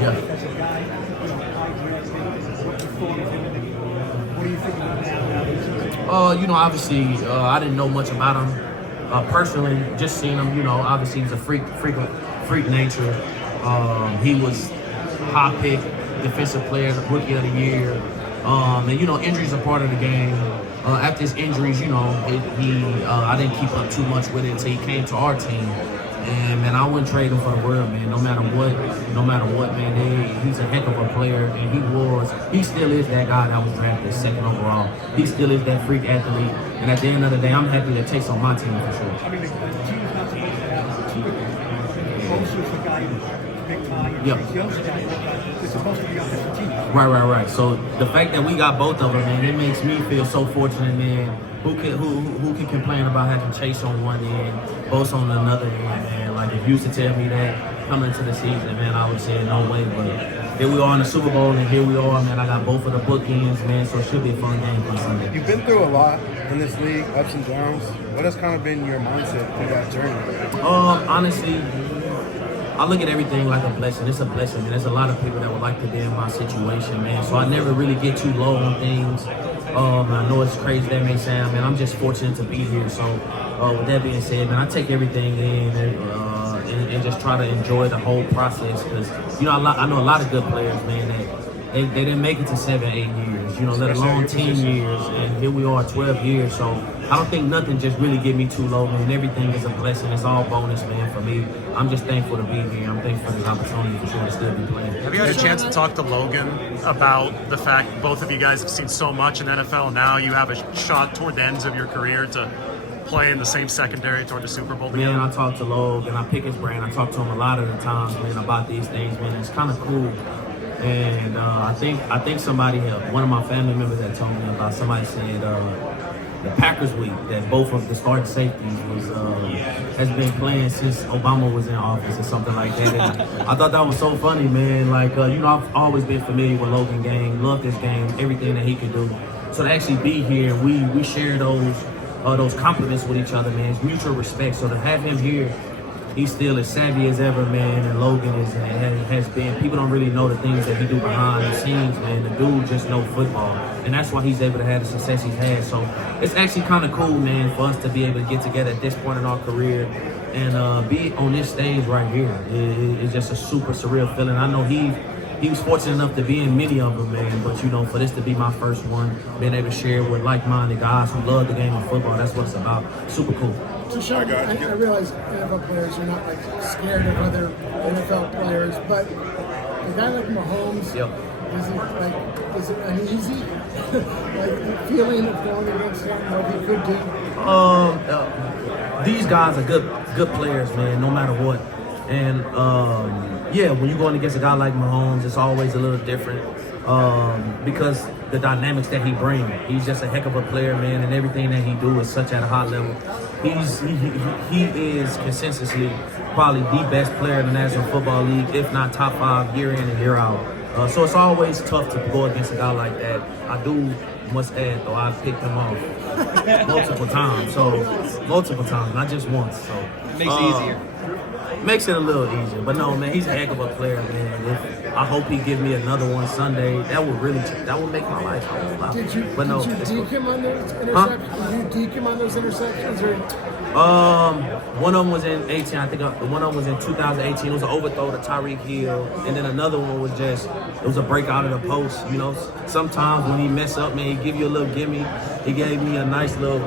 Yeah. As a guy, high drafted, what you thought of him, what do you think about now? Obviously, I didn't know much about him personally. Just seen him. Obviously he's a freak nature. He was high pick, defensive player, rookie of the year. And injuries are part of the game. After his injuries, I didn't keep up too much with it until he came to our team. And man, I wouldn't trade him for the world, man. No matter what, man. He's a heck of a player, and he still is that guy that was drafted second overall. He still is that freak athlete. And at the end of the day, I'm happy that Chase on my team for sure. I mean, the team's not supposed to have two. Paulsen's the guy who's big time, and Chase Young's the guy that's supposed to be on different teams. Right. So the fact that we got both of them, man, it makes me feel so fortunate, man. Who can complain about having Chase on one end, Bosa on another end, man? Like, if you used to tell me that coming into the season, man, I would say no way. But here we are in the Super Bowl, and here we are, man. I got both of the bookends, man, so it should be a fun game on Sunday. You've been through a lot in this league, ups and downs. What has kind of been your mindset through that journey? Honestly, I look at everything like a blessing. It's a blessing, man. There's a lot of people that would like to be in my situation, man. So I never really get too low on things. I know it's crazy that may sound, man. I'm just fortunate to be here. So with that being said, man, I take everything in and just try to enjoy the whole process. Because, I know a lot of good players, man, that they didn't make it to 7, 8 years, let alone 10 years. And here we are, 12 years. So I don't think nothing just really get me too low, man. Everything is a blessing. It's all bonus, man, for me. I'm just thankful to be here. I'm thankful for this opportunity for sure to still be playing. Have you had a chance to talk to Logan about the fact both of you guys have seen so much in the NFL, and now you have a shot toward the ends of your career to play in the same secondary toward the Super Bowl together? Man, I talk to Logan. I pick his brain. I talk to him a lot of the times, man, about these things, man. It's kind of cool. And I think somebody, one of my family members had told me about, somebody said the Packers week that both of the starting safeties has been playing since Obama was in office or something like that. And I thought that was so funny, man. Like, I've always been familiar with Logan game, loved his game, everything that he could do. So to actually be here, we share those compliments with each other, man. It's mutual respect. So to have him here, he's still as savvy as ever, man, and Logan has been. People don't really know the things that he do behind the scenes, man. The dude just knows football, and that's why he's able to have the success he's had. So it's actually kind of cool, man, for us to be able to get together at this point in our career and be on this stage right here. It's just a super surreal feeling. I know he was fortunate enough to be in many of them, man, but for this to be my first one, being able to share with like-minded guys who love the game of football, that's what it's about. Super cool. Tashaun, I realize NFL players are not scared of other NFL players, but a guy like Mahomes, is it uneasy? Like feeling of going against him, what he could do? These guys are good players, man, no matter what. And when you're going against a guy like Mahomes, it's always a little different because the dynamics that he brings. He's just a heck of a player, man, and everything that he do is such at a high level. He is consistently probably the best player in the National Football League, if not top 5 year in and year out. So it's always tough to go against a guy like that. I must add, though, I've picked him off multiple times, not just once. So it makes it easier. Makes it a little easier, but no, man, he's a heck of a player, man. I hope he gives me another one Sunday. That would make my life. Did you deke him on those interceptions? Huh? Did you deke him on those interceptions? Or? One of them was in 18. I think one of them was in 2018. It was an overthrow to Tyreek Hill, and then another one was it was a break out of the post. Sometimes when he mess up, man, he give you a little gimme. He gave me a nice little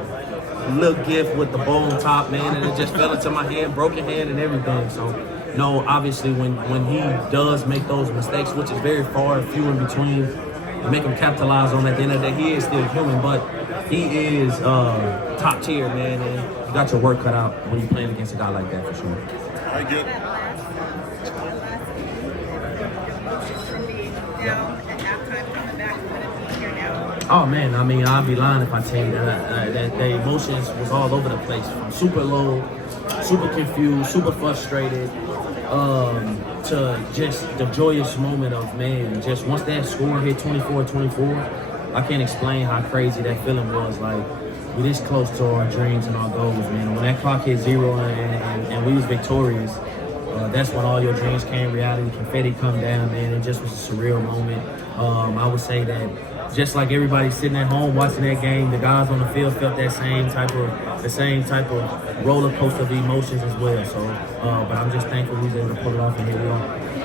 gift with the bow on top, man, and it just fell into my hand, broken hand and everything. So, obviously when he does make those mistakes, which is very few in between, and make him capitalize on at the end of the day, he is still human, but he is top tier, man, and you got your work cut out when you're playing against a guy like that for sure. I get Oh man, I'd be lying if I tell you that the emotions was all over the place. From super low, super confused, super frustrated, to just the joyous moment of, man, just once that score hit 24-24, I can't explain how crazy that feeling was. Like, we're this close to our dreams and our goals, man. When that clock hit 0 and we was victorious, that's when all your dreams came reality. Confetti come down, man. It just was a surreal moment. I would say that just like everybody sitting at home watching that game, the guys on the field felt the same type of roller coaster of emotions as well. So, but I'm just thankful we was able to pull it off, and here we are.